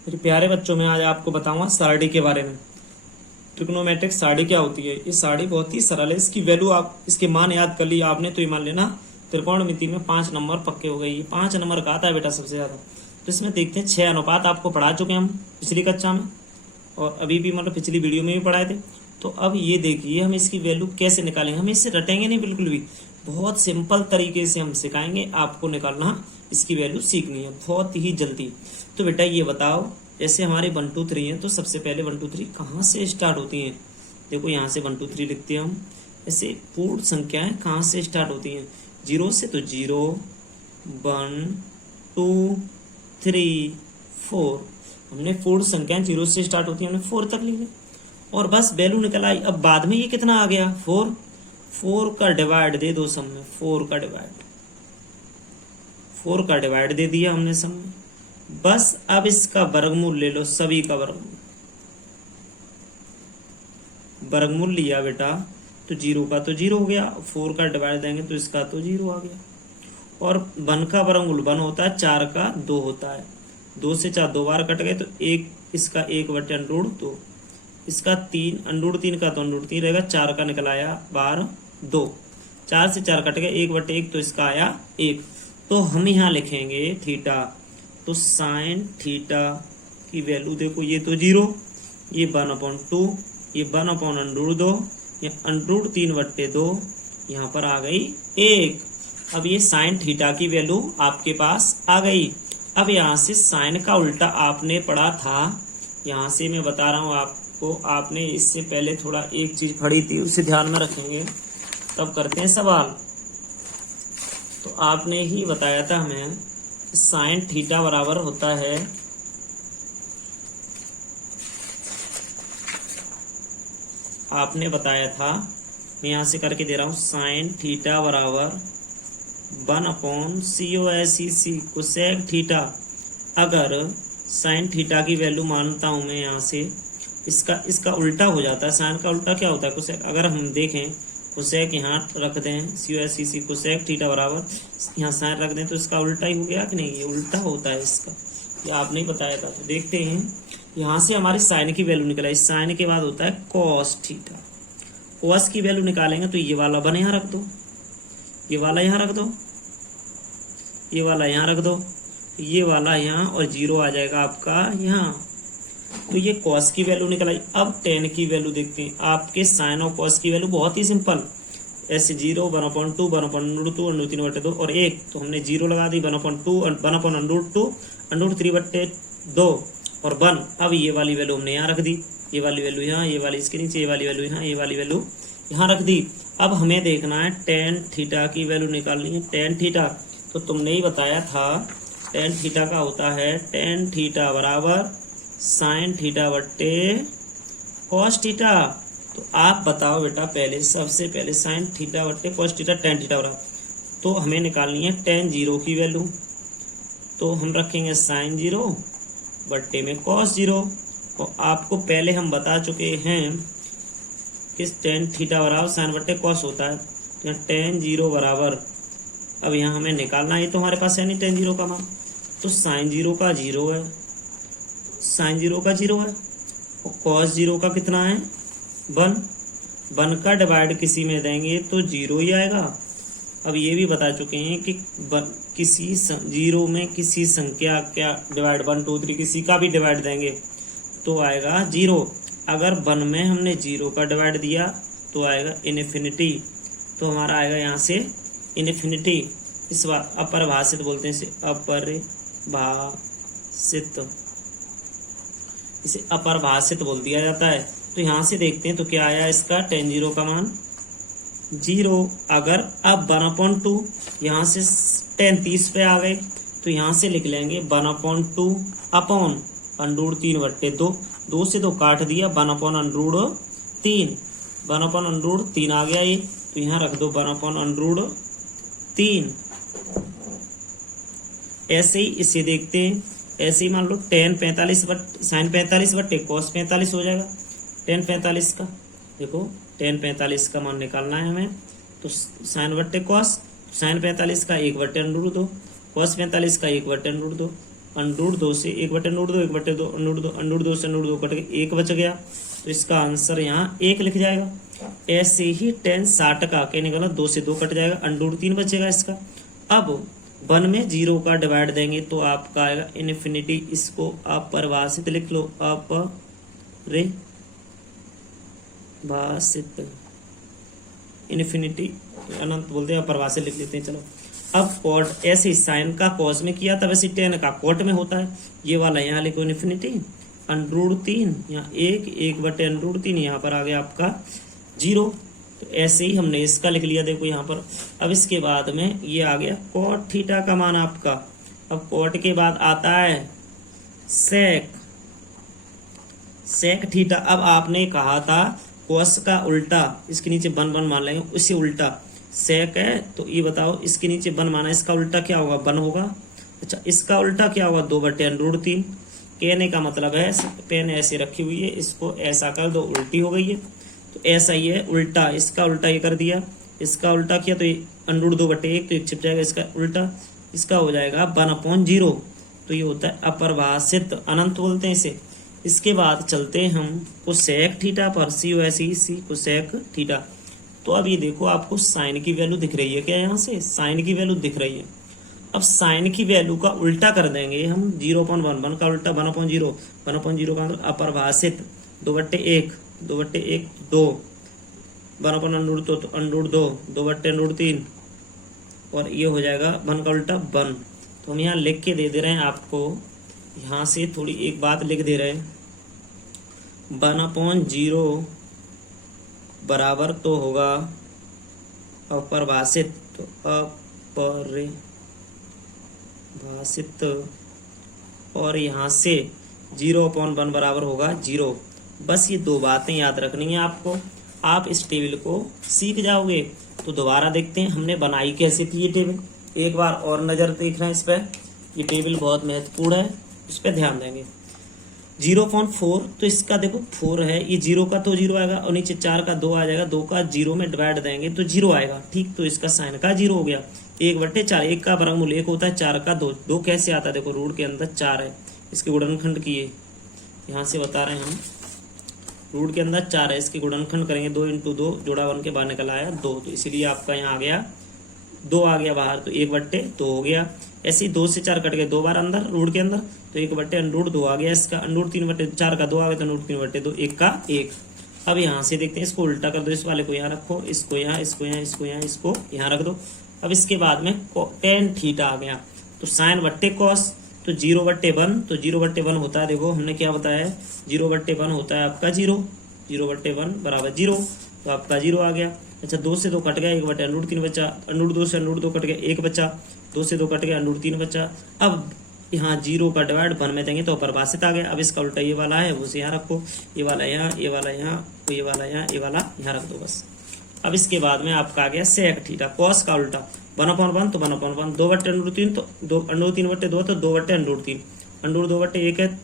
मेरे प्यारे बच्चों, में आज आपको बताऊंगा सारणी के बारे में। ट्रिग्नोमेट्रिक सारणी क्या होती है। ये सारणी बहुत ही सरल है। इसकी वैल्यू आप इसके मान याद कर लिया आपने तो ये मान लेना त्रिकोणमिति में 5 नंबर पक्के हो गए। ये 5 नंबर का आता है बेटा सबसे ज्यादा। तो इसमें देखते हैं 6 अनुपात आपको पढ़ा चुके हम पिछली कक्षा में, और अभी भी मतलब पिछली वीडियो में भी पढ़ाए थे। तो अब ये देखिए हम इसकी वैल्यू कैसे निकालेंगे। हम इससे रटेंगे नहीं बिल्कुल भी, बहुत सिंपल तरीके से हम सिखाएंगे आपको निकालना। इसकी वैल्यू सीखनी है बहुत ही जल्दी। तो बेटा ये बताओ, जैसे हमारे 1 2 3 है तो सबसे पहले 1 2 3 कहाँ से स्टार्ट होती हैं। देखो यहाँ से 1 2 3 लिखते हैं हम। ऐसे पूर्ण संख्याएं कहाँ से स्टार्ट होती हैं, 0 से। तो 0 1 2 3 4, हमने पूर्ण संख्याएं 0 से स्टार्ट होती है, हमने 4 तक लिखे और बस वैल्यू निकल आई। अब बाद में ये कितना आ गया 4। 4 का डिवाइड दे दो सम में, 4 का डिवाइड दे दिया हमने सम में। बस अब इसका वर्गमूल ले लो, सभी का वर्गमूल लिया बेटा तो 0 का तो 0 हो गया, 4 का डिवाइड देंगे तो इसका तो 0 आ गया। और 1 का वर्गमूल 1 होता है, 4 का 2 होता है। 2 से 4 2 बार कट गए तो इसका 1/√2, इसका 3 का तो √3 रहेगा। 4 का निकल आया बार 2, 4 से 4 कट गए 1/1 तो इसका आया 1। तो हम यहाँ लिखेंगे थीटा, तो साइन थीटा की वैल्यू देखो, ये तो 0, ये 1/2, ये 1/√2, ये √3/2, यहाँ पर आ गई 1। अब ये साइन थीटा की वैल्यू आपके पास आ गई। अब यहाँ से साइन का उल्टा आपने पढ़ा था, यहाँ से मैं बता रहा हूँ आपको, आपने इससे पहले थोड़ा एक चीज पढ़ी थी, उसे ध्यान में रखेंगे तब करते हैं सवाल। तो आपने ही बताया था हमें साइन थीटा बराबर होता है आपने बताया था, मैं यहां से करके दे रहा हूं, साइन थीटा बराबर 1/cosec कोसेक थीटा। अगर साइन थीटा की वैल्यू मानता हूं मैं यहाँ से, इसका उल्टा हो जाता है। साइन का उल्टा क्या होता है, कोसेक। अगर हम देखें कोसेक यहाँ रख दें, cosec कोसेक थीटा बराबर यहाँ साइन रख दें तो इसका उल्टा ही हो गया कि नहीं, ये उल्टा होता है इसका, ये आपने ही बताया था। तो देखते हैं यहाँ से हमारी साइन की वैल्यू निकला, इस साइन के बाद होता है कॉस थीटा। कॉस की वैल्यू निकालेंगे तो ये वाला 1 यहाँ रख दो, ये वाला यहाँ रख दो, ये वाला यहाँ रख दो, ये वाला यहाँ, और 0 आ जाएगा आपका यहाँ। तो ये कॉस की वैल्यू निकल आई। अब टेन की वैल्यू देखते हैं। आपके साइन और कॉस की वैल्यू बहुत ही सिंपल, ऐसे 0 1/2 1/√2 √3/2 और 1, तो हमने 0 लगा दी, 1/2 1/√2 √3/2 और 1। अब ये वाली वैल्यू हमने यहाँ रख दी, ये वाली वैल्यू यहाँ, ये वाली इसके नीचे, ये वाली वैल्यू यहाँ, ये वाली वैल्यू यहाँ रख दी। अब हमें देखना है टेन थीटा की वैल्यू निकालनी है। टेन थीटा तो तुमने ही बताया था, टेन थीटा का होता है टेन थीटा बराबर साइन थीटा बट्टे कॉस थीटा। तो आप बताओ बेटा, पहले सबसे पहले साइन थीटा बट्टे कॉस थीटा, टेन थीटा बराबर, तो हमें निकालनी है टेन 0 की वैल्यू। तो हम रखेंगे साइन 0 बट्टे में कॉस 0। और आपको पहले हम बता चुके हैं कि टेन थीटा बराबर साइन बट्टे कॉस होता है। तो यहाँ टेन 0 बराबर, अब यहाँ हमें निकालना है, तो हमारे पास है नहीं टेन 0 का मान, तो साइन 0 का 0 है, साइन 0 का 0 है, और कॉस 0 का कितना है 1। 1 का डिवाइड किसी में देंगे तो 0 ही आएगा। अब ये भी बता चुके हैं कि किसी 0 में किसी संख्या क्या डिवाइड 1 2 3 किसी का भी डिवाइड देंगे तो आएगा 0। अगर 1 में हमने 0 का डिवाइड दिया तो आएगा इनफिनिटी, तो हमारा आएगा यहाँ से इनफिनिटी। इस बात अपरिभाषित बोलते हैं, इसे अपरिभाषित, इसे अपरिभाषित बोल दिया जाता है। तो यहाँ से देखते हैं तो क्या आया इसका टेन 0 का मान 0। अगर अब 1/2 यहाँ से टेन 30 पे आ गए तो यहाँ से लिख लेंगे 1/2 अपॉन √3/2, 2 से 2 काट दिया, 1/√3, 1/√3 आ गया ये, तो यहाँ रख दो 1/√3। ऐसे ही इसे देखते हैं, ऐसे ही मान लो टेन 45 साइन 45 बट्टे कॉस 45 हो जाएगा। टेन 45 का देखो, टेन 45 का मान निकालना है हमें, तो साइन बट्टे कॉस, साइन 45 का 1/√2, कॉस 45 का 1/√2, √2 से 1/√2, 1/2, √2 से √2 कट के 1 बच गया, तो इसका आंसर यहाँ 1 लिख जाएगा। ऐसे ही tan 60 का क्या निकला, 2 से 2 कट जाएगा, √3 बचेगा इसका। अब 1 में 0 का डिवाइड देंगे तो आपका आएगा इन्फिनिटी। इसको आप परिभाषित लिख लो, अपरिभाषित, इन्फिनिटी अनंत बोलते हैं, परिभाषित लिख लेते हैं। चलो अब कॉट, ऐसे साइन का कॉस में किया था वैसे tan का कॉट में होता है। ये वाला यहाँ लिखो इन्फिनिटी, √3 यहाँ 1/√3, यहाँ पर आ गया आपका 0। तो ऐसे ही हमने इसका लिख लिया, देखो यहाँ पर। अब इसके बाद में ये आ गया कॉट थीटा का मान आपका। अब कॉट के बाद आता है सेक थीटा। अब आपने कहा था कॉस का उल्टा, इसके नीचे 1 मान लेंगे, उसी उल्टा सेक है, तो ये बताओ इसके नीचे 1 माना, इसका उल्टा क्या होगा, 1 होगा। अच्छा, इसका उल्टा क्या होगा, 2/√3। कहने का मतलब है पेन ऐसे रखी हुई है, इसको ऐसा कर दो, उल्टी हो गई है, तो ऐसा ही है उल्टा। इसका उल्टा ये कर दिया, इसका उल्टा किया तो √2/1, तो 1 छिप जाएगा, इसका उल्टा इसका हो जाएगा 1/0। तो ये होता है अपरिभाषित, अनंत बोलते हैं इसे। इसके बाद चलते हैं हम कोसेक थीटा पर, सी कोसेक थीटा। तो अब ये देखो आपको साइन की वैल्यू दिख रही है क्या, यहाँ से साइन की वैल्यू दिख रही है। अब साइन की वैल्यू का उल्टा कर देंगे हम, 0.1, 1 का उल्टा 1/0, 1/0 का अपरिभाषित, 2/1, 2/1, 2, 1/√2 तो √2, 2/√3, और ये हो जाएगा 1 का उल्टा 1। तो हम यहाँ लिख के दे रहे हैं आपको, यहाँ से थोड़ी एक बात लिख दे रहे हैं, 1/0 बराबर तो होगा अपरिभाषित, तो अपरिभाषित, और यहाँ से 0/1 बराबर होगा 0। बस ये 2 बातें याद रखनी है आपको। आप इस टेबल को सीख जाओगे। तो दोबारा देखते हैं हमने बनाई कैसे थी ये टेबल, एक बार और नज़र देख रहे हैं इस पर। ये टेबल बहुत महत्वपूर्ण है, इस पर ध्यान देंगे। 0.4, तो इसका देखो 4 है, ये 0 का तो 0 आएगा, और नीचे 4 का 2 आ जाएगा, 2 का 0 में डिवाइड देंगे तो 0 आएगा, ठीक। तो इसका साइन का 0 हो गया। 1/4, 1 का वर्गमूल 1 होता है, 4 का 2, 2 कैसे आता है, देखो रूट के अंदर 4 है, इसके गुणनखंड किए, यहाँ से बता रहे हैं हम, रूट के अंदर 4 है, इसके गुणनखंड करेंगे, 2 × 2 जोड़ा 1 के बाहर निकल आया 2, तो इसीलिए आपका यहाँ आ गया 2 आ गया बाहर, तो 1/2 हो गया। ऐसे ही 2 से 4 कट गए, 2 बार अंदर रूट के अंदर, तो 1/√2 आ गया इसका, √3/4 का 2 आ गया, तो √3/2, 1 का 1। अब यहाँ से देखते हैं, इसको उल्टा कर दो, इस वाले को यहाँ रखो, इसको यहाँ, इसको यहाँ, इसको यहाँ, इसको यहाँ रख दो। अब इसके बाद में tan थीटा आ गया, तो साइन बट्टे कॉस, तो 0/1, तो 0/1 होता है, देखो हमने क्या बताया है, 0/1 होता है आपका 0, 0/1 बराबर 0, तो आपका 0 आ गया। अच्छा, 2 से 2 कट गया, 1/√3 बचा, √2 से √2 कट गया, 1 बचा, 2 से 2 कट गया, √3 बचा। अब यहाँ 0 का डिवाइड 1 में देंगे तो अपरिभाषित आ गया। अब इसका उल्टा ये वाला है, वो से यहाँ रखो, ये वाला यहाँ, ये वाला यहाँ, तो ये वाला यहाँ, ये वाला यहाँ रख दो बस। अब इसके बाद में आपका आ गया सेक थीटा, कॉस का उल्टा, 1/1 तो 1/1, 2/√3 तो 2/3/2 तो 2/√3, √2/1 है,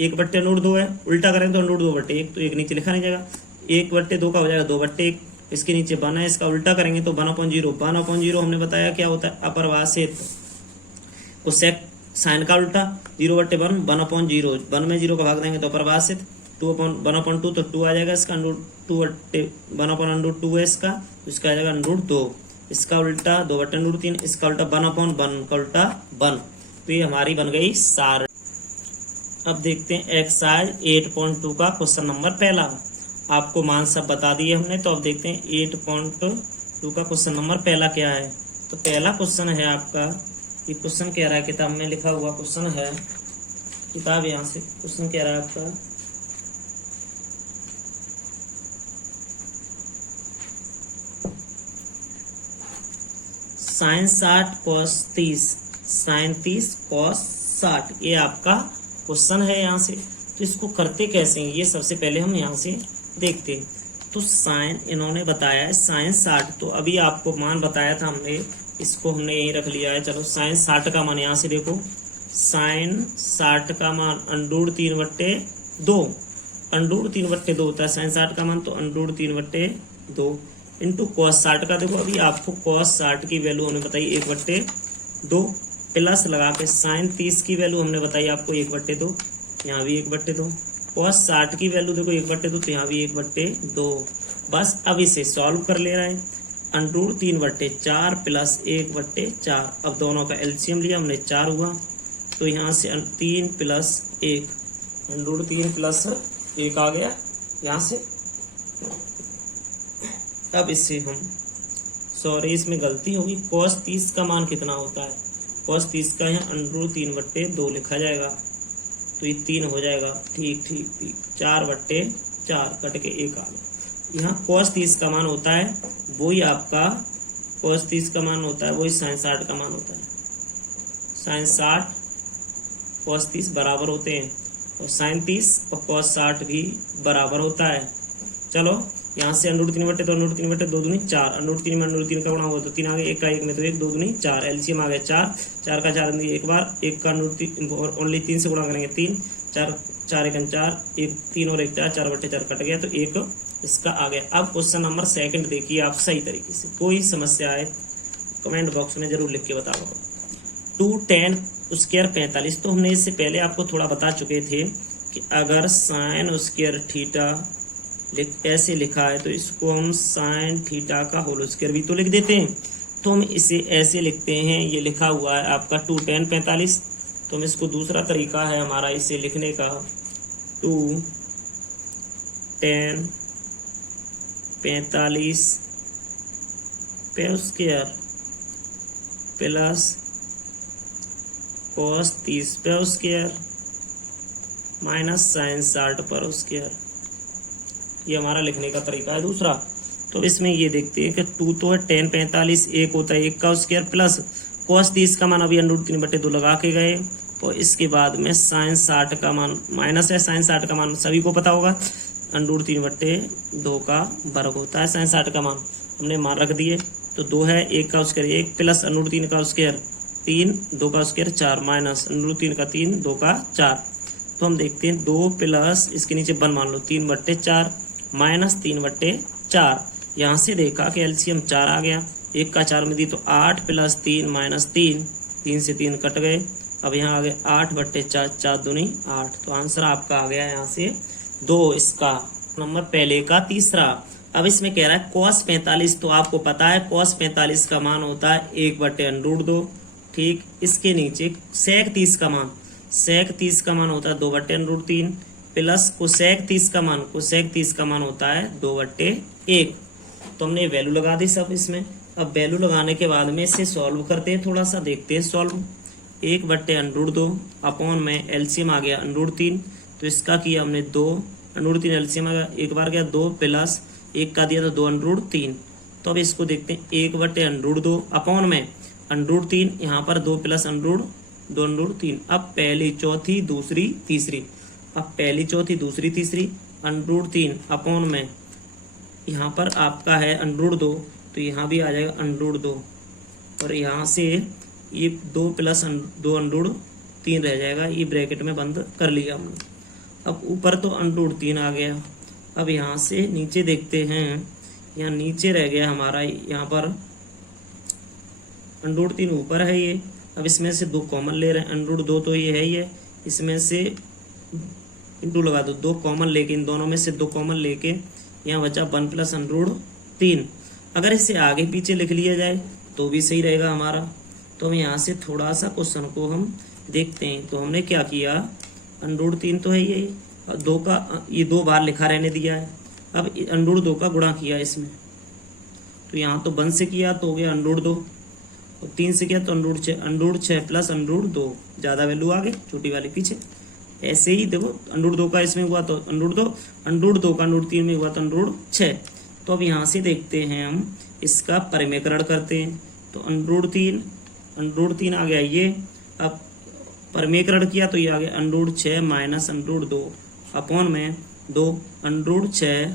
1/√2 है, उल्टा करें तो √2/1, तो 1 नीचे लिखा नहीं जाएगा, 1/2 का हो जाएगा 2/1, इसके नीचे 1 है, इसका उल्टा करेंगे तो 1/0, 1/0 हमने बताया क्या होता है, अपरिभाषित। कोसेक साइन का उल्टा, 0/1, 1/0, 1 में 0 का भाग देंगे तो अपरिभाषित, 1/2 तो 2 आ जाएगा, इसका 1/√2 है इसका, तो इसका आ जाएगा √2, इसका उल्टा 2/√3, इसका उल्टा 1/1 का उल्टा 1। तो ये हमारी बन गई सार। अब देखते हैं एक्सरसाइज 8.2 का क्वेश्चन नंबर पहला। आपको मान सब बता दिए हमने, तो अब देखते हैं 8.2 का क्वेश्चन नंबर पहला क्या है। तो पहला क्वेश्चन है आपका, ये क्वेश्चन कह रहा है, किताब में लिखा हुआ क्वेश्चन है, किताब यहाँ से क्वेश्चन कह रहा है आपका, sin 60 cos 30, sin 30 cos 60, ये आपका क्वेश्चन है यहाँ से। तो इसको करते कैसे हैं, ये सबसे पहले हम यहाँ से देखते हैं। तो साइन इन्होंने बताया है sin 60, तो अभी आपको मान बताया था हमने, इसको हमने यहीं रख लिया है। चलो sin 60 का मान यहाँ से देखो, sin 60 का मान √3/2, √3/2 होता है sin 60 का मान, तो √3/2 इंटू cos 60 का, देखो अभी आपको cos 60 की वैल्यू हमने बताई 1/2, प्लस लगा के साइन 30 की वैल्यू हमने बताई आपको 1/2, यहाँ भी 1/2। कॉस 60 की वैल्यू देखो 1/2, तो यहाँ भी 1/2। बस अब इसे सॉल्व कर ले रहे हैं। Under root 3/4 plus 1/4। अब दोनों का एलसीएम लिया हमने, 4 हुआ, तो यहाँ से 3 प्लस 1, अंडरूट 3 प्लस 1 आ गया यहाँ से। अब इससे हम, सॉरी इसमें गलती होगी, cos 30 का मान कितना होता है? cos 30 का यहाँ अंडरूट 3/2 लिखा जाएगा, तो ये 3 हो जाएगा। ठीक 4/4 कट के 1 आ गया। यहाँ cos 30 का मान होता है वही आपका, cos 30 का मान होता है वही sin 60 का मान होता है। sin 60 cos 30 बराबर होते हैं, और sin 30 और cos 60 भी बराबर होता है। चलो यहाँ से अंडरूट 3/2, तो अंडरूट 3/2 2 दूनी 4, अंडरूट 3 में अंडरूट 3 का गुणा हुआ तो 3 आ गया, 1 का 1 में तो 1, 2 दूनी 4, एलसीएम आ गया 4, 4 का 4 एक बार, 1 का अंडरूट 3 ओनली 3 से गुणा करेंगे 3, 4 4 1 4, 1 3 और 1 4, 4/4 कट गया, तो 1 इसका आ गया। अब क्वेश्चन नंबर 2 देखिए आप सही तरीके से, कोई समस्या है कमेंट बॉक्स में जरूर लिख के बताओ। 2 tan स्क्वायर 45, तो हमने इससे पहले आपको थोड़ा बता चुके थे कि अगर साइन स्क्वायर थीटा ऐसे लिखा है तो इसको हम साइन थीटा का होल स्क्वायर भी तो लिख देते हैं। तो हम इसे ऐसे लिखते हैं, ये लिखा हुआ है आपका 2 tan 45, तो हम इसको, दूसरा तरीका है हमारा इसे लिखने का, 2 tan 45 पे स्क्वायर प्लस cos 30 पे स्क्वायर माइनस साइन 60 पर स्क्वायर। ये हमारा लिखने का तरीका है दूसरा। तो इसमें ये देखते हैं कि 2 तो है tan 45, 1 होता है 1 का स्क्वायर प्लस cos 30 का मान अभी अंडरूट 3/2 लगा के गए, और इसके बाद में साइन 60 का मान माइनस है, साइन 60 का मान सभी को पता होगा अंडरूट 3/2 का वर्ग होता है। साइन 60 का मान हमने मान रख दिए, तो 2 है 1 का स्क्वायर 1 प्लस अंडरूट 3 का स्क्वायर 3, 2 का स्क्वायर 4 माइनस अंडरूट 3 का 3, 2 का 4। तो हम देखते हैं 2 प्लस इसके नीचे 1 मान लो 3/4 माइनस 3/4। यहाँ से देखा कि एलसीएम 4 आ गया, 1 का 4 में दी तो 8 प्लस 3 माइनस 3, 3 से 3 कट गए। अब यहाँ आ गया 8/4, 4 दूनी 8, तो आंसर आपका आ गया यहाँ से 2, इसका नंबर पहले का तीसरा। अब इसमें कह रहा है cos 45, तो आपको पता है cos 45 का मान होता है 1/√2। ठीक, इसके नीचे sec 30 का मान, sec 30 का मान होता है 2/√3 प्लस कोसेक 30 का मान, कोसेक 30 का मान होता है 2/1। तो हमने वैल्यू लगा दी सब इसमें। अब वैल्यू लगाने के बाद में इसे सॉल्व करते हैं, थोड़ा सा देखते हैं सॉल्व। 1/√2 अपॉन में एलसीएम आ गया √3, तो इसका किया हमने 2, √3 एलसीएम आ गया, एक बार गया 2 प्लस 1 का दिया तो 2√3। तो अब इसको देखते हैं 1/√2 अपॉन में √3, यहाँ पर 2 प्लस √2 अब पहली चौथी दूसरी तीसरी, अब पहली चौथी दूसरी तीसरी √3 अपॉन में यहाँ पर आपका है √2, तो यहाँ भी आ जाएगा √2, और यहाँ से ये 2 प्लस 2√3 रह जाएगा, ये ब्रैकेट में बंद कर लिया हमने। अब ऊपर तो √3 आ गया। अब यहाँ से नीचे देखते हैं, यहाँ नीचे रह गया हमारा, यहाँ पर √3 ऊपर है ये। अब इसमें से 2 कॉमन ले रहे हैं, √2 तो ये है ही है, इसमें से इंटू लगा दो, 2 कॉमन लेके, इन दोनों में से 2 कॉमन लेके यहाँ बचा 1 प्लस √3। अगर इसे आगे पीछे लिख लिया जाए तो भी सही रहेगा हमारा। तो हम यहाँ से थोड़ा सा क्वेश्चन को हम देखते हैं। तो हमने क्या किया, √3 तो है ये, 2 का ये 2 बार लिखा रहने दिया है। अब √2 का गुणा किया इसमें, तो यहाँ तो 1 से किया तो हो गया √2, और 3 से किया तो √6 प्लस √2, ज़्यादा वैल्यू आ गई, छोटी वाली पीछे। ऐसे ही देखो √2 का इसमें हुआ तो √2 का √3 में हुआ तो √6। तो अब यहाँ से देखते हैं हम, इसका परिमेयकरण करते हैं, तो √3 आ गया ये। अब परिमेयकरण किया तो ये आ गया √6 माइनस √2 अपॉन में 2 √6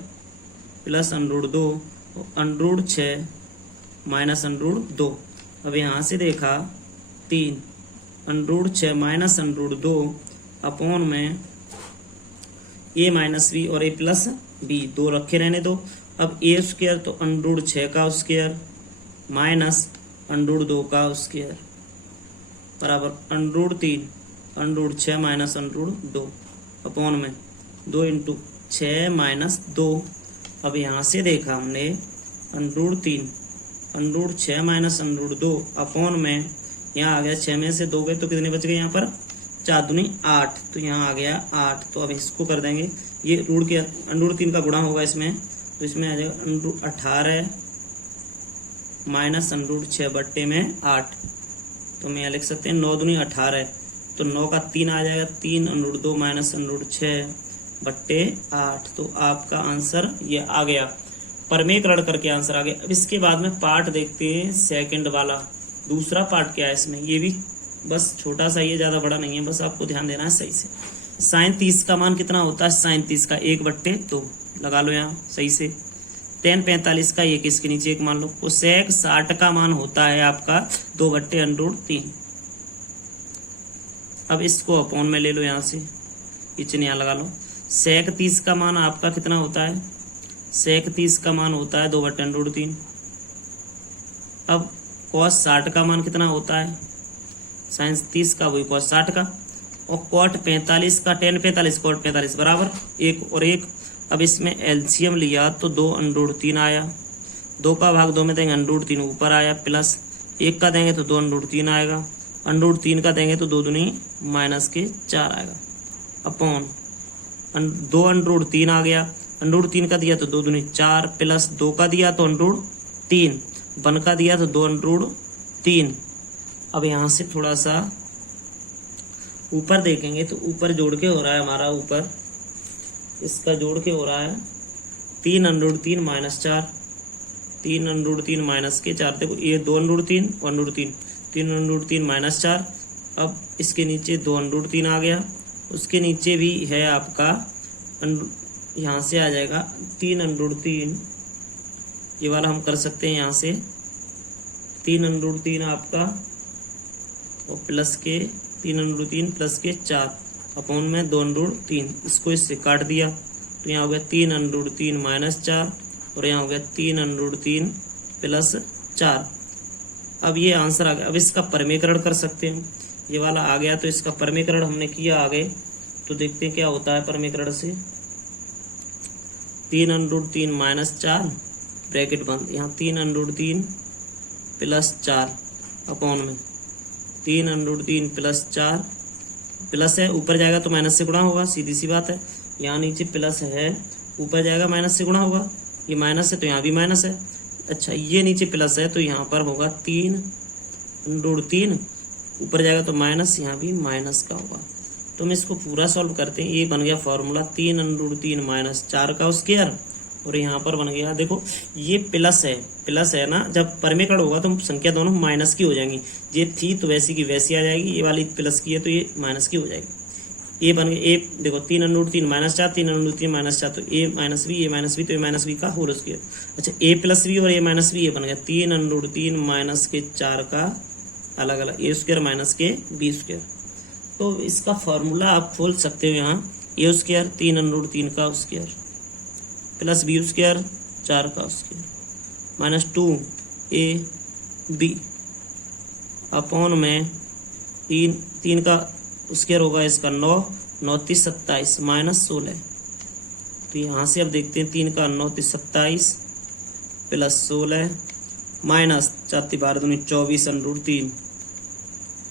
प्लस √2 √6 माइनस √2। अब यहाँ से देखा 3 √6 माइनस √2 अपॉन में a माइनस बी और a प्लस बी, 2 रखे रहने दो। अब a स्क्वायर तो √6 का स्क्वायर माइनस √2 का स्क्वायर, बराबर √3 √6 माइनस √2 अपॉन में 2 इंटू 6 माइनस 2। अब यहाँ से देखा हमने √3 √6 माइनस √2 अपॉन में यहाँ आ गया 6 में से 2 गए तो कितने बच गए यहाँ पर 4 दूनी 8, तो यहाँ आ गया 8। तो अब इसको कर देंगे, ये रूट के √3 का गुणा होगा इसमें, तो इसमें आ जाएगा 18 माइनस √6 बट्टे में 8। तो मैं यहाँ लिख सकते हैं 9 दूनी 18, तो 9 का 3 आ जाएगा 3 √2 माइनस √6 बट्टे 8। तो आपका आंसर ये आ गया, परमेकरण करके आंसर आ गया। अब इसके बाद में पार्ट देखते हैं सेकंड वाला, दूसरा पार्ट क्या है इसमें, ये भी बस छोटा सा, ये ज़्यादा बड़ा नहीं है, बस आपको ध्यान देना है सही से। sin 30 का मान कितना होता है, sin 30 का 1/2 लगा लो यहाँ सही से। tan 45 का 1 इसके नीचे 1 मान लो। cosec 60 का मान होता है आपका 2/√3। अब इसको अपॉन में ले लो यहाँ से, नीचे यहाँ लगा लो। sec 30 का मान आपका कितना होता है, sec 30 का मान होता है 2/√3। अब cos 60 का मान कितना होता है, sin 30 का वही cos 60 का, और cot 45 का tan 45 cot 45 बराबर 1 और 1। अब इसमें एलसीएम लिया तो 2/√3 आया, 2 का भाग 2 में देंगे √3 ऊपर आया, प्लस 1 का देंगे तो 2/√3 आएगा, √3 का देंगे तो 2 दूनी -4 आएगा, अपॉन 2/√3 आ गया, √3 का दिया तो 2 दूनी 4, प्लस 2 का दिया तो √3, 1 का दिया तो 2/√3। अब यहाँ से थोड़ा सा ऊपर देखेंगे तो ऊपर जोड़ के हो रहा है हमारा, ऊपर इसका जोड़ के हो रहा है 3/√3 -4, 3/√3 -4। देखो ये 2/√3 1/3, 3/√3 -4। अब इसके नीचे 2/√3 आ गया, उसके नीचे भी है आपका, यहाँ से आ जाएगा 3/√3, ये वाला हम कर सकते हैं यहाँ से 3/√3 आपका, और प्लस के 3/√3 प्लस के 4 अपॉन में 2/√3। इसको इससे काट दिया तो यहाँ हो गया 3/√3 -4, और यहाँ हो गया 3/√3 प्लस 4। अब ये आंसर आ गया। अब इसका परमीकरण कर सकते हैं, ये वाला आ गया तो इसका परमीकरण हमने किया आगे, तो देखते हैं क्या होता है परमीकरण से। 3/√3 -4 ब्रैकेट बंद, यहाँ 3/√3 प्लस 4 अपॉन में 3/√3 प्लस 4, प्लस है ऊपर जाएगा तो माइनस से गुणा होगा, सीधी सी बात है। यहाँ नीचे प्लस है, ऊपर जाएगा माइनस से गुणा होगा, ये माइनस है तो यहाँ भी माइनस है। अच्छा ये नीचे प्लस है तो यहाँ पर होगा 3/√3, ऊपर जाएगा तो माइनस, यहाँ भी माइनस का होगा। तो हम इसको पूरा सॉल्व करते हैं। ये बन गया फॉर्मूला 3/√3 -4 का स्क्वायर, और यहाँ पर बन गया, देखो ये प्लस है ना, जब परमीकरण होगा तो संख्या दोनों माइनस की हो जाएंगी। ये थी तो वैसी की वैसी आ जाएगी, ये वाली प्लस की है तो ये माइनस की हो जाएगी। ये बन गया ए, देखो 3/√3 -4 3/√3 -4, तो ए माइनस बी, ए माइनस बी, तो ए माइनस बी का होल स्क्वायर। अच्छा ए प्लस बी और ए माइनस बी, ये बन गया 3/√3 -4 का अलग अलग, ए स्क्वायर माइनस के बी स्क्वायर। तो इसका फॉर्मूला आप खोल सकते हो यहाँ, ए स्क्वायर 3/√3 का स्क्वायर प्लस बी स्क्वायर 4 का स्क्वायर -2ab अपॉन में 3 का स्क्वायर होगा इसका 9, 9 3 27 -16। तो यहाँ से अब देखते हैं 3 का 9 3 27 प्लस 16 माइनस 4 3 12 दूनी 24/√3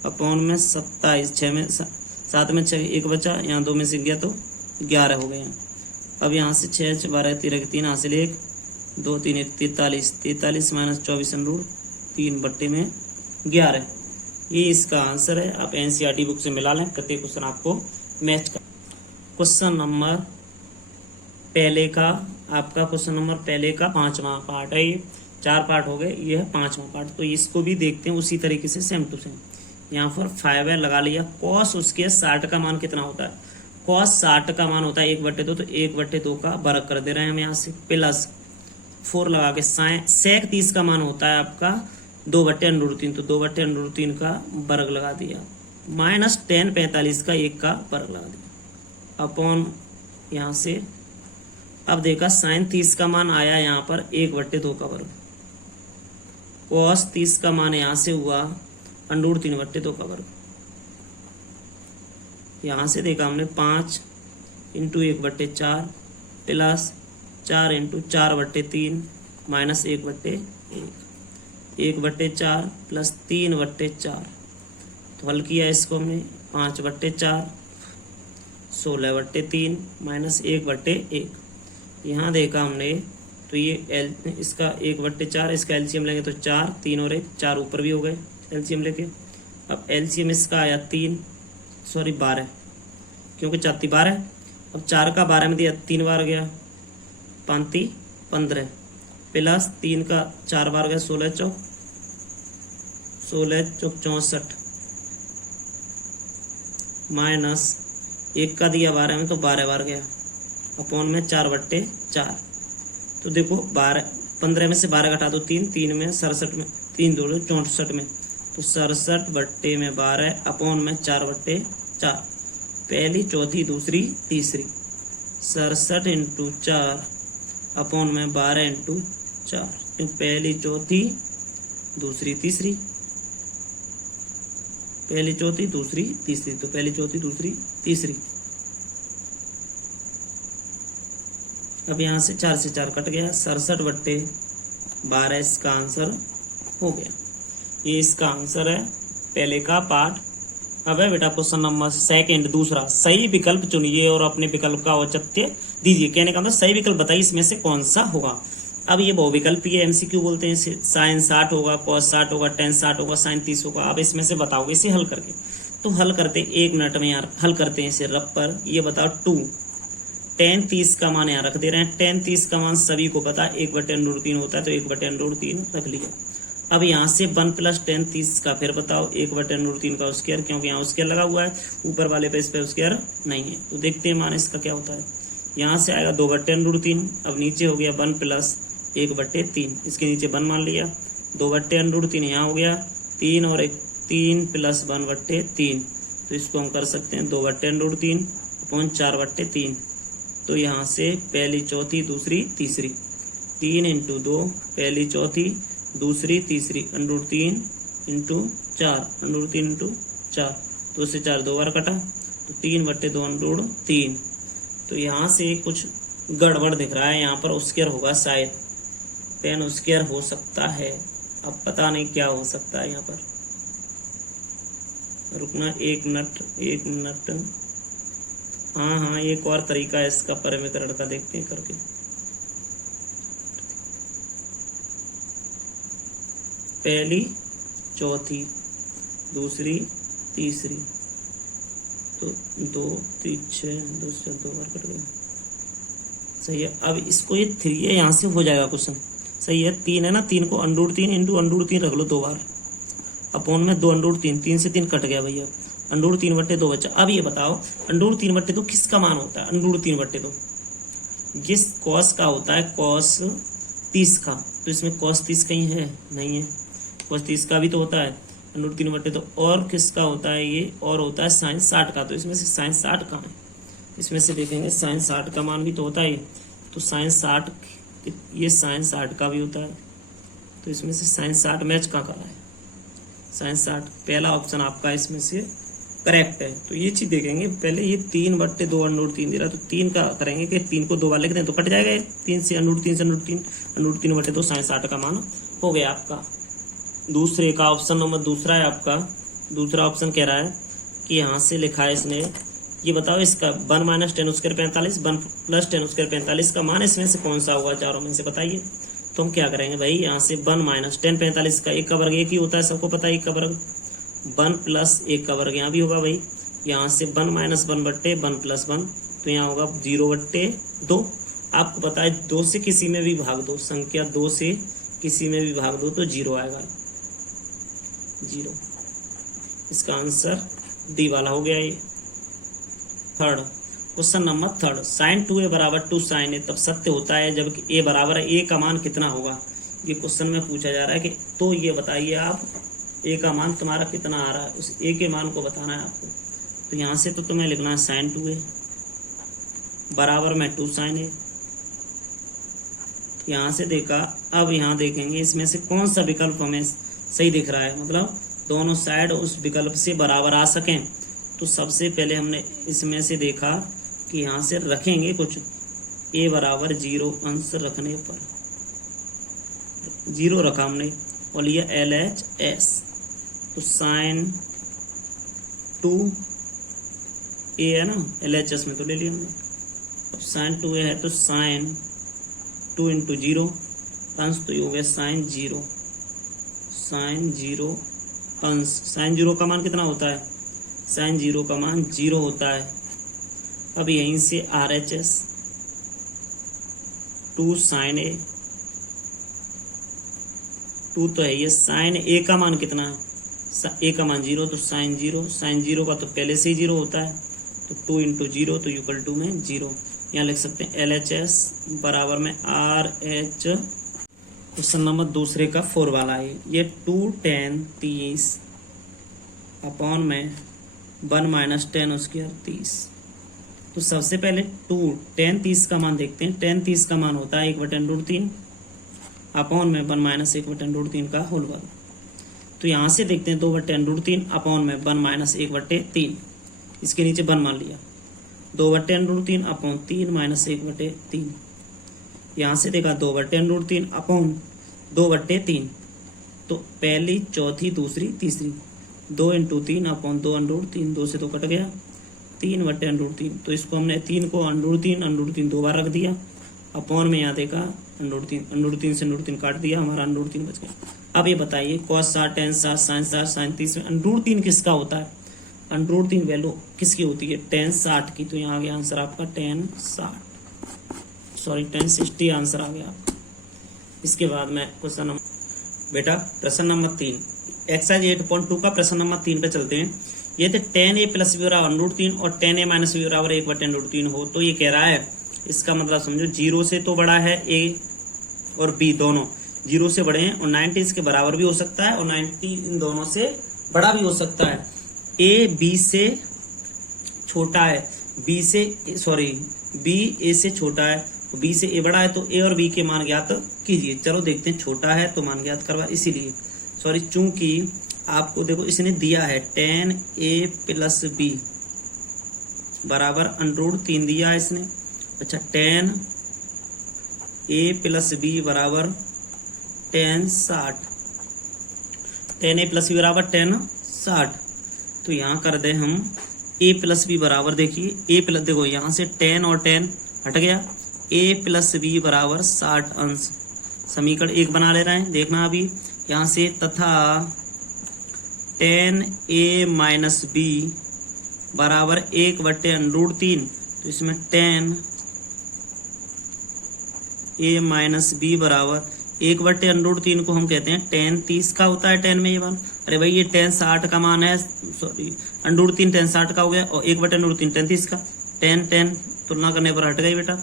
अपॉन में 27, 6 में 7 में 6 1 बचा, यहाँ 2 में से गया तो 11 हो गए। अब यहाँ से 6 12 13 3 हासिल 1 2 3 1 43, 43 माइनस 24/√3 बट्टे में 11। ये इसका आंसर है। आप एनसीईआरटी बुक से मिला लें, प्रत्येक क्वेश्चन आपको मैच कर। क्वेश्चन नंबर पहले का, आपका क्वेश्चन नंबर पहले का 5वां पार्ट है। ये 4 पार्ट हो गए, ये है 5वां पार्ट। तो इसको भी देखते हैं उसी तरीके से, सेम टू सेम। यहाँ पर 5 है लगा लिया। कॉस उसके 60 का मान कितना होता है, कॉस 60 का मान होता है 1/2, तो 1/2 का वर्ग कर दे रहे हैं हम यहाँ से, प्लस 4 लगा के सेक 30 का मान होता है आपका 2/√3, तो 2/√3 का वर्ग लगा दिया, माइनस tan 45 का 1 का वर्ग लगा दिया अपॉन यहाँ से। अब देखा sin 30 का मान आया यहाँ पर 1/2 का वर्ग, cos 30 का मान यहाँ से हुआ √3/2 का वर्ग, यहाँ से देखा हमने 5 into 1/4 plus 4 into 4/3 minus 1/1, 1/4 plus 3/4। तो हल किया इसको हमने 5/4 16/3 माइनस 1/1। यहाँ देखा हमने तो ये इसका 1/4, इसका एलसीएम लेंगे तो 4, 3 और 1 4 ऊपर भी हो गए एलसीएम लेके। अब एलसीएम इसका आया 12, क्योंकि 4 × 12। अब 4 का 12 में दिया 3 बार गया 5 × 15 प्लस 3 का 4 बार गया 16 × 64 माइनस 1 का दिया 12 में तो 12 बार गया अपॉन में 4/4। तो देखो 15 में से 12 घटा दो 3 में 67 में 3 2 64 में, तो 67/12 अपॉन में 4/4। पहली चौथी दूसरी तीसरी 67 इंटू 4 अपॉन में 12 इंटू 4। पहली चौथी दूसरी तीसरी, पहली चौथी दूसरी तीसरी, तो पहली चौथी दूसरी तीसरी। अब यहाँ से 4 से 4 कट गया 67/12 इसका आंसर हो गया। ये इसका आंसर है पहले का पार्ट। अब है बेटा क्वेश्चन नंबर सेकंड दूसरा, सही विकल्प चुनिए और अपने विकल्प का औचित्य दीजिए। कहने का मतलब सही विकल्प बताइए इसमें से कौन सा होगा। अब ये बहुविकल्पीय एमसीक्यू बोलते हैं इसे। साइन 60 होगा, कॉस 60 होगा, टेन 60 होगा, साइन 30 होगा। अब इसमें से बताओगे इसे हल करके। तो हल करते 1 मिनट में यार, हल करते हैं इसे रब पर। ये बताओ 2 tan 30 का मान यहाँ रख दे रहे हैं। tan 30 का मान सभी को पता है 1/√3 होता है, तो 1/√3 रख लिया। अब यहाँ से 1 प्लस tan 30 का फिर बताओ 1/√3 का स्क्वायर, क्योंकि यहाँ स्क्वायर लगा हुआ है, ऊपर वाले पे इस पे स्क्वायर नहीं है। तो देखते हैं मान इसका क्या होता है। यहाँ से आएगा 2/√3। अब नीचे हो गया 1 प्लस 1/3, इसके नीचे 1 मान लिया। 2/√3 यहाँ हो गया 3 और 1 3 प्लस 1/3, तो इसको हम कर सकते हैं 2/√3 अपॉन 4/3। तो यहाँ से पहली चौथी दूसरी तीसरी 3 इंटू 2 पहली चौथी दूसरी तीसरी √3 इंटू 4 √3 इंटू 4, 2 से 4 2 बार कटा, तो 3/2 √3। तो यहाँ से कुछ गड़बड़ दिख रहा है, यहाँ पर स्क्वायर होगा शायद, tan स्क्वायर हो सकता है। अब पता नहीं क्या हो सकता है यहाँ पर। रुकना 1 मिनट। हाँ एक और तरीका है इसका परिमीकरण का, देखते हैं करके। पहली चौथी दूसरी तीसरी, तो 2 3 6 2 से 2 बार कट गया, सही है। अब इसको ये 3 है, यहाँ से हो जाएगा क्वेश्चन, सही है। 3 है ना, 3 को √3 इंटू √3 रख लो 2 बार अपॉन में 2√3, 3 से 3 कट गया भैया, √3/2 बचा। अब ये बताओ √3/2 किसका मान होता है। √3/2 जिस कॉस का होता है, cos 30 का, तो इसमें cos 30 कहीं है नहीं है, cos 30 का भी तो होता है √3/2। और किसका होता है ये, और होता है sin 60 का, तो इसमें से sin 60 कहाँ है। इसमें से देखेंगे sin 60 का मान भी तो होता है, तो sin 60 ये sin 60 का भी होता है, तो इसमें से sin 60 मैच कहाँ कर रहा है, sin 60 पहला ऑप्शन आपका इसमें से करेक्ट है। तो ये चीज देखेंगे पहले, ये 3/2 दे रहा, तो 3 का करेंगे कि 3 को 2 बार लिख दें तो कट जाएगा, 3 से √3 से √3/2 sin 60 का मान हो गया आपका। दूसरे का ऑप्शन नंबर दूसरा है आपका। दूसरा ऑप्शन कह रहा है कि यहाँ से लिखा है इसने, ये बताओ इसका 1 माइनस tan² 45 1 प्लस tan² 45 का मान इसमें से कौन सा होगा, चारों में से बताइए। तो हम क्या करेंगे भाई, यहाँ से 1 माइनस tan 45 का 1 का वर्ग 1 ही होता है, सबको पता है 1 का वर्ग, 1 प्लस 1 का वर्ग यहाँ भी होगा भाई। यहाँ से 1 माइनस 1/1 प्लस 1, तो यहाँ होगा 0/2। आपको पता है 2 से किसी में भी भाग दो, संख्या 2 से किसी में भी भाग दो तो 0 आएगा, 0। इसका आंसर डी वाला हो गया। ये third question number third, sin 2a = 2 sin a तब सत्य होता है जबकि a बराबर है, a का मान कितना होगा। ये क्वेश्चन में पूछा जा रहा है कि तो ये बताइए आप a का मान तुम्हारा कितना आ रहा है, उस a के मान को बताना है आपको। तो यहाँ से तो तुम्हें लिखना है sin 2a बराबर में 2 sin a। यहाँ से देखा, अब यहाँ देखेंगे इसमें से कौन सा विकल्प हमें सही दिख रहा है, मतलब दोनों साइड उस विकल्प से बराबर आ सकें। तो सबसे पहले हमने इसमें से देखा कि यहाँ से रखेंगे कुछ, a बराबर 0 अंश रखने पर 0 रखा हमने और लिया LHS, तो साइन 2a है ना, LHS में तो ले लिया हमने। अब साइन 2a है तो साइन 2 इंटू 0 अंश, तो ये हो गया साइन 0, साइन 0 अंश। साइन 0 का मान कितना होता है? साइन 0 का मान 0 होता है। अब यहीं से RHS 2 साइन a, 2 तो है ये, साइन a का मान कितना है? a का मान 0, तो साइन 0, साइन 0 का तो पहले से ही 0 होता है, तो 2 इंटू 0 तो इक्वल टू में 0। यहाँ लिख सकते हैं LHS बराबर में RH। क्वेश्चन नंबर दूसरे का 4 वाला है ये, 2 tan 30 अपॉन में 1 माइनस 10 उसकी 30। तो सबसे पहले 2 tan 30 का मान देखते हैं। tan 30 का मान होता है 1/√3 अपॉन में 1 माइनस 1/√3 का होल वर्ग। तो यहाँ से देखते हैं 2/√3 अपॉन में 1 माइनस 1/3, इसके नीचे 1 मान लिया, 2/√3 अपॉन 3 माइनस 1/3। यहाँ से देखा 2/√3 अपॉन 2/3, तो पहली चौथी दूसरी तीसरी, 2 इंटू 3 अपॉन 2/√3, 2 से तो कट गया, 3/√3। तो इसको हमने 3 को √3 2 बार रख दिया, अपॉन में यहाँ देखा √3 से √3 काट दिया, हमारा √3 बच गया। अब ये बताइए cos 60 tan 60 sin 60 sin 30 में √3 किसका होता है? √3 वैल्यू किसकी होती है? tan 60 की। तो यहाँ आ गया आंसर आपका tan 60 आंसर आ गया। इसके बाद में क्वेश्चन नंबर बेटा प्रश्न नंबर 3 एक्सरसाइज 8.2 का प्रश्न नंबर 3 पे चलते हैं। ये थे tan a प्लस b बराबर √3 और tan a माइनस b बराबर 1/√3 हो, तो ये कह रहा है, इसका मतलब समझो 0 से तो बड़ा है a और b, दोनों 0 से बड़े हैं और 90 इसके बराबर भी हो सकता है और 90 इन दोनों से बड़ा भी हो सकता है। a b से छोटा है, b a से छोटा है, b से a बड़ा है, तो a और b के मान ज्ञात कीजिए। चलो देखते हैं, छोटा है तो मान ज्ञात करवा, इसीलिए चूंकि आपको देखो इसने दिया है tan a प्लस b बराबर √3 दिया है इसने। अच्छा, tan a प्लस b बराबर tan 60, tan a plus b बराबर tan 60। तो यहाँ कर दे हम a प्लस b बराबर, देखिए a प्लस, देखो यहाँ से tan और tan हट गया, a प्लस b बराबर 60 अंश। समीकरण 1 बना ले रहे हैं, देखना अभी यहाँ से, तथा tan a माइनस b बराबर 1/√3। तो इसमें tan a माइनस b बराबर 1/√3 को हम कहते हैं tan 30 का होता है, tan में ये मान, अरे भाई ये tan 60 का मान है, √3 tan 60 का हो गया और 1/√3 tan 30 का, tan तुलना करने पर हट गई बेटा।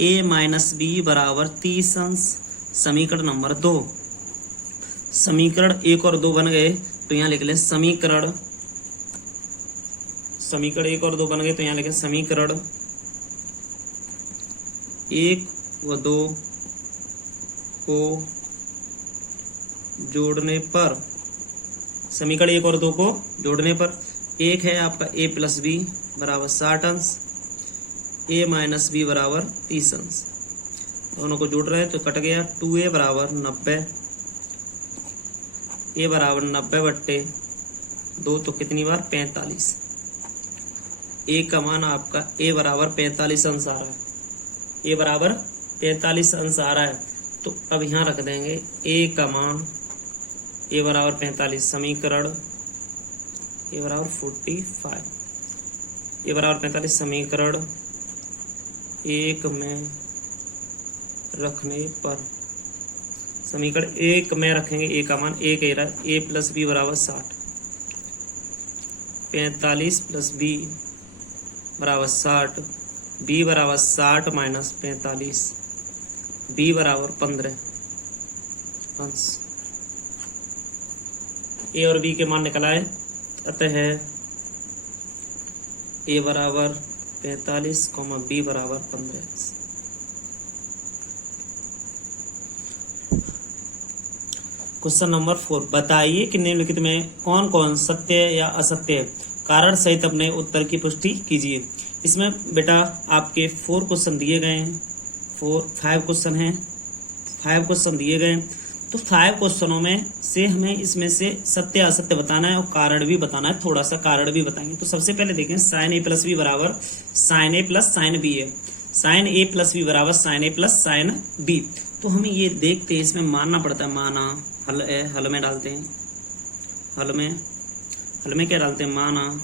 a माइनस b बराबर 30 अंश। समीकरण नंबर 2, समीकरण 1 और 2 बन गए, तो यहाँ लिख ले समीकरण 1 और 2 बन गए, तो यहाँ लिखे समीकरण 1 व 2 को जोड़ने पर, समीकरण 1 और 2 को जोड़ने पर, एक है आपका a प्लस b बराबर 60 अंश, a माइनस b बराबर 30 अंश। दोनों को जोड़ रहे हैं तो कट गया, 2a बराबर 90, a बराबर 90/2, तो कितनी बार 45। a का मान आपका a बराबर 45 अंश आ रहा है, a बराबर 45 अंश आ रहा है। तो अब यहाँ रख देंगे a का मान, a बराबर 45, समीकरण a बराबर 45, a बराबर 45 समीकरण 1 में रखने पर, समीकरण 1 में रखेंगे a का मान, a कह रहा है a प्लस b बराबर 60, 45 प्लस b बराबर 60, b बराबर 60 माइनस 45, b बराबर 15 अंश। a और b के मान निकला है, अतः a बराबर 45, b बराबर 15 अंश। क्वेश्चन नंबर 4, बताइए कि निम्नलिखित में कौन कौन सत्य या असत्य कारण सहित अपने उत्तर की पुष्टि कीजिए। इसमें बेटा आपके 4 क्वेश्चन दिए गए हैं, 5 क्वेश्चन हैं, 5 क्वेश्चन दिए गए। तो 5 क्वेश्चनों में से हमें इसमें से सत्य असत्य बताना है और कारण भी बताना है, थोड़ा सा कारण भी बताएंगे। तो सबसे पहले देखें साइन ए प्लस बी बराबर साइन ए प्लस साइन बी है, साइन ए प्लस बी बराबर साइन ए प्लस साइन बी। तो हमें ये देखते हैं, इसमें मानना पड़ता है, माना हल में डालते हैं, हल में क्या डालते हैं, माना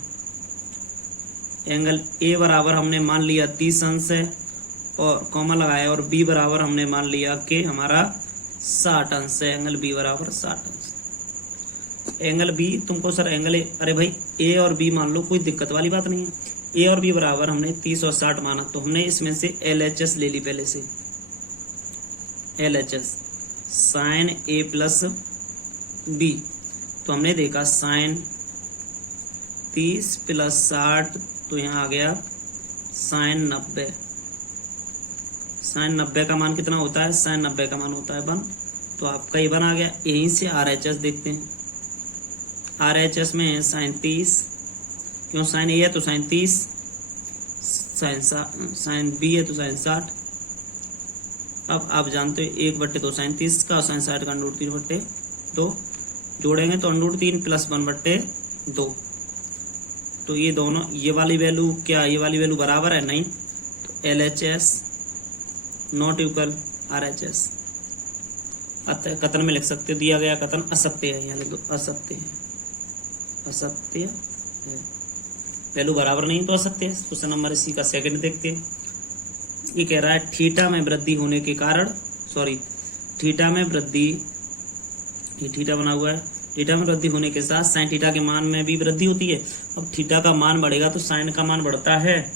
एंगल ए बराबर हमने मान लिया 30 अंश है और कॉमा लगाया, और बी बराबर हमने मान लिया कि हमारा 60 अंश है, एंगल बी बराबर 60 अंश। एंगल बी तुमको सर एंगल अरे भाई ए और बी मान लो, कोई दिक्कत वाली बात नहीं है। ए और बी बराबर हमने 30 और 60 माना, तो हमने इसमें से LHS ले ली पहले से, LHS साइन ए प्लस बी। तो हमने देखा साइन 30 प्लस 60, तो यहाँ आ गया साइन 90। साइन 90 का मान कितना होता है, साइन 90 का मान होता है 1, तो आपका ये 1 आ गया। यहीं से RHS देखते हैं, RHS में है साइन 30, क्यों साइन ए है तो साइन 30, साइन बी है तो साइन 60। अब आप जानते हो 1/2 साइन 30 का और साइन 60 का √3/2 जोड़ेंगे तो √3 प्लस 1/2। तो ये दोनों, ये वाली वैल्यू क्या, ये वाली वैल्यू बराबर है, नहीं, तो LHS नॉट इक्वल RHS। अतः कथन में लिख सकते हो, दिया गया कथन असत्य है, यहाँ लिख दो असत्य है, असत्य है, वैल्यू बराबर नहीं तो असत्य है। क्वेश्चन नंबर इसी का सेकंड देखते हैं। ये कह रहा है थीटा में वृद्धि होने के कारण, थीटा में वृद्धि, ये थीटा बना हुआ है, थीटा में वृद्धि होने के साथ साइन थीटा के मान में भी वृद्धि होती है। अब थीटा का मान बढ़ेगा तो साइन का मान बढ़ता है,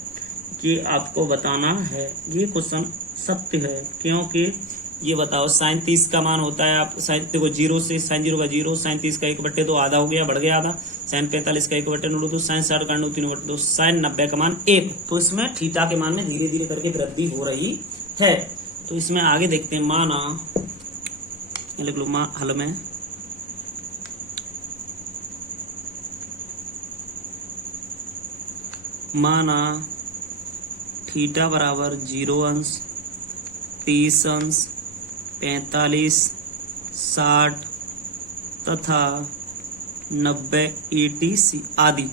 ये आपको बताना है। ये क्वेश्चन सत्य है, क्योंकि ये बताओ साइन 30 का मान होता है, आप साइन देखो 0 से साइन 0 का 0, साइन 30 का 1/2 आधा हो गया, बढ़ गया आधा, साइन 45 का 1/2, साइन 60 का √3/2, साइन 90 का मान 1। तो इसमें थीटा के मान में धीरे धीरे करके वृद्धि हो रही है। तो इसमें आगे देखते हैं, माना लिख लो, हल में माना थीटा बराबर 0 अंश, 30 अंश, 45, 60 तथा 90 ETC आदि।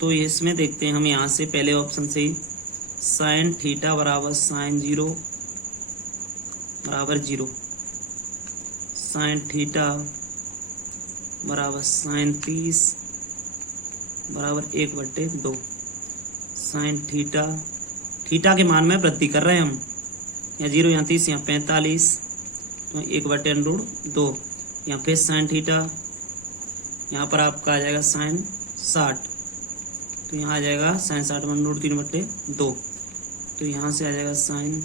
तो इसमें देखते हैं हम यहाँ से पहले ऑप्शन से ही, साइन थीटा बराबर साइन 0 बराबर 0, साइन थीटा बराबर साइन 30 बराबर 1/2, साइन थीटा के मान में वृद्धि कर रहे हैं हम, यहाँ 0, यहाँ 30, यहाँ 45, तो 1/2, यहाँ पे साइन थीटा, यहाँ पर आपका आ जाएगा साइन 60, तो यहाँ आ जाएगा साइन 60 में √3/2, तो यहाँ से आ जाएगा साइन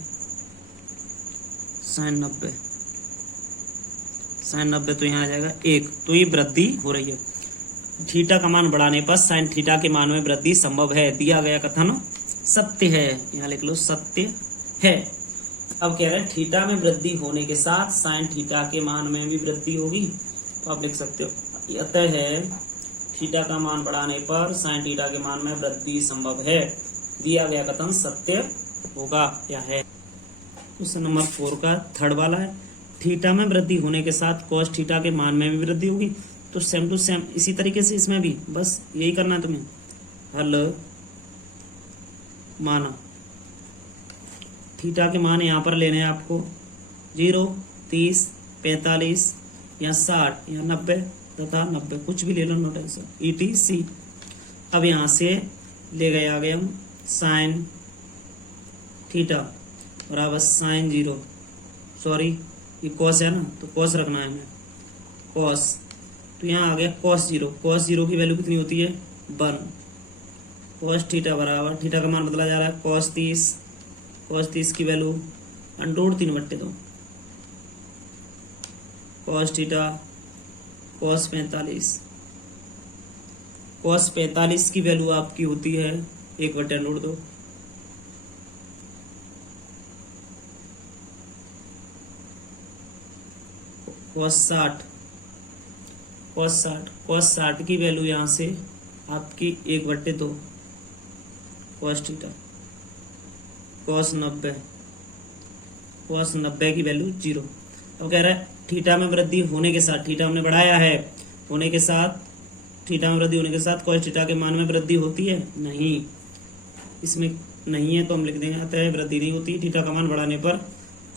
90, तो यहाँ आ जाएगा 1। तो ये वृद्धि हो रही है, थीटा का मान बढ़ाने पर साइन थीटा के मान में वृद्धि संभव है। दिया गया कथन सत्य है, यहाँ लिख लो सत्य है। अब कह रहे हैं थीटा में वृद्धि होने के साथ साइन थीटा के मान में भी वृद्धि होगी, तो आप लिख सकते हो अतः है थीटा का मान बढ़ाने पर साइन थीटा के मान में वृद्धि संभव है। दिया गया कथन सत्य होगा या है। क्वेश्चन नंबर 4 का थर्ड वाला है, थीटा में वृद्धि होने के साथ कॉस थीटा के मान में भी वृद्धि होगी। तो सेम टू सेम इसी तरीके से इसमें भी बस यही करना है तुम्हें, हल माना थीटा के मान यहाँ पर लेने हैं आपको 0, 30, 45 या 60 या 90 तथा 90, कुछ भी ले लो, नो टेंशन, ETC। अब यहाँ से ले गए आगे हम साइन थीटा बराबर साइन 0, सॉरी ये कॉस है ना, तो कॉस रखना है हमें, कॉस, तो यहाँ आ गया cos 0, cos 0 की वैल्यू कितनी होती है 1, cos थीटा बराबर, थीटा का मान बदला जा रहा है cos 30 की वैल्यू √3/2, cos थीटा cos 45 की वैल्यू आपकी होती है 1/2, cos 60 की वैल्यू यहाँ से आपकी 1/2 cos थीटा, cos 90 की वैल्यू 0। अब कह रहा है थीटा में वृद्धि होने के साथ, थीटा हमने बढ़ाया है, होने के साथ, थीटा में वृद्धि होने के साथ cos थीटा के मान में वृद्धि होती है? नहीं, इसमें नहीं है तो हम लिख देंगे अतः वृद्धि नहीं होती। थीटा का मान बढ़ाने पर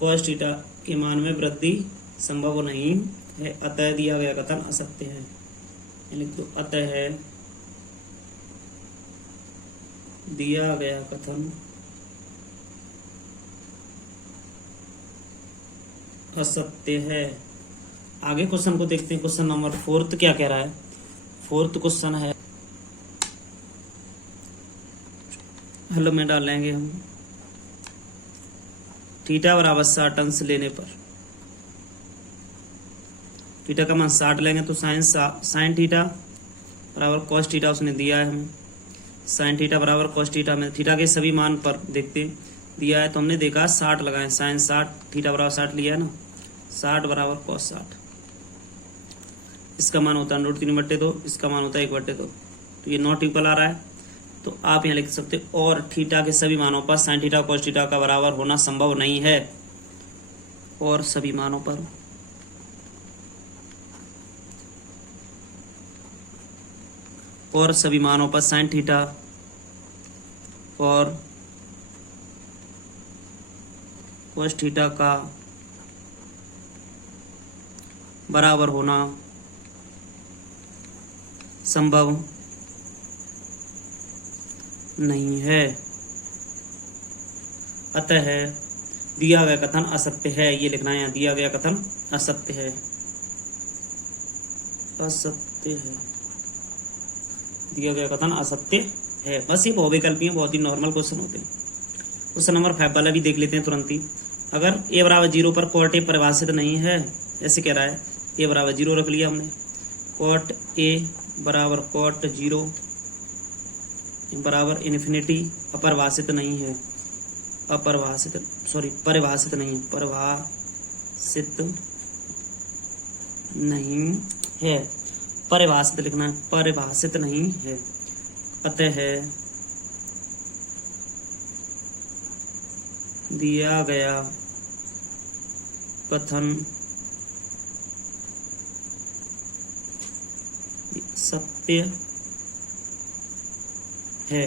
cos थीटा के मान में वृद्धि संभव नहीं है, अतः दिया गया कथन असत्य है। लिख दो अतः दिया गया कथन असत्य है। आगे क्वेश्चन को देखते हैं। क्वेश्चन नंबर 4 क्या कह रहा है? 4 क्वेश्चन है, हल में डालेंगे हम। थीटा बराबर 60 अंश लेने पर, थीटा का मान 60 लेंगे तो साइन थीटा बराबर cos थीटा उसने दिया है हमें। साइन थीटा बराबर cos थीटा में थीटा के सभी मान पर देखते हैं, दिया है तो हमने देखा 60 लगाए, साइन 60 थीटा बराबर 60 लिया है ना, 60 बराबर cos 60। इसका मान होता है √3/2, इसका मान होता है 1/2, तो ये नॉट इक्वल आ रहा है। तो आप यहाँ लिख सकते हो और थीटा के सभी मानों पर साइन थीटा cos थीटा का बराबर होना संभव नहीं है। और सभी मानों पर, और सभी मानों पर साइन थीटा और cos थीटा का बराबर होना संभव नहीं है, अतः दिया गया कथन असत्य है। ये लिखना है, दिया गया कथन असत्य है, असत्य है, दिया गया कथन असत्य है। बस ये बहुविकल्पी बहुत ही नॉर्मल क्वेश्चन होते हैं। क्वेश्चन नंबर 5 वाला भी देख लेते हैं तुरंत ही। अगर a बराबर 0 पर cot a परिभाषित नहीं है, ऐसे कह रहा है, a बराबर 0 रख लिया हमने, cot a बराबर cot 0 बराबर इन्फिनिटी अपरिभाषित नहीं है, परिभाषित नहीं है, परिभाषित नहीं है, परिभाषित लिखना है, परिभाषित नहीं है, अतः दिया गया कथन सत्य है।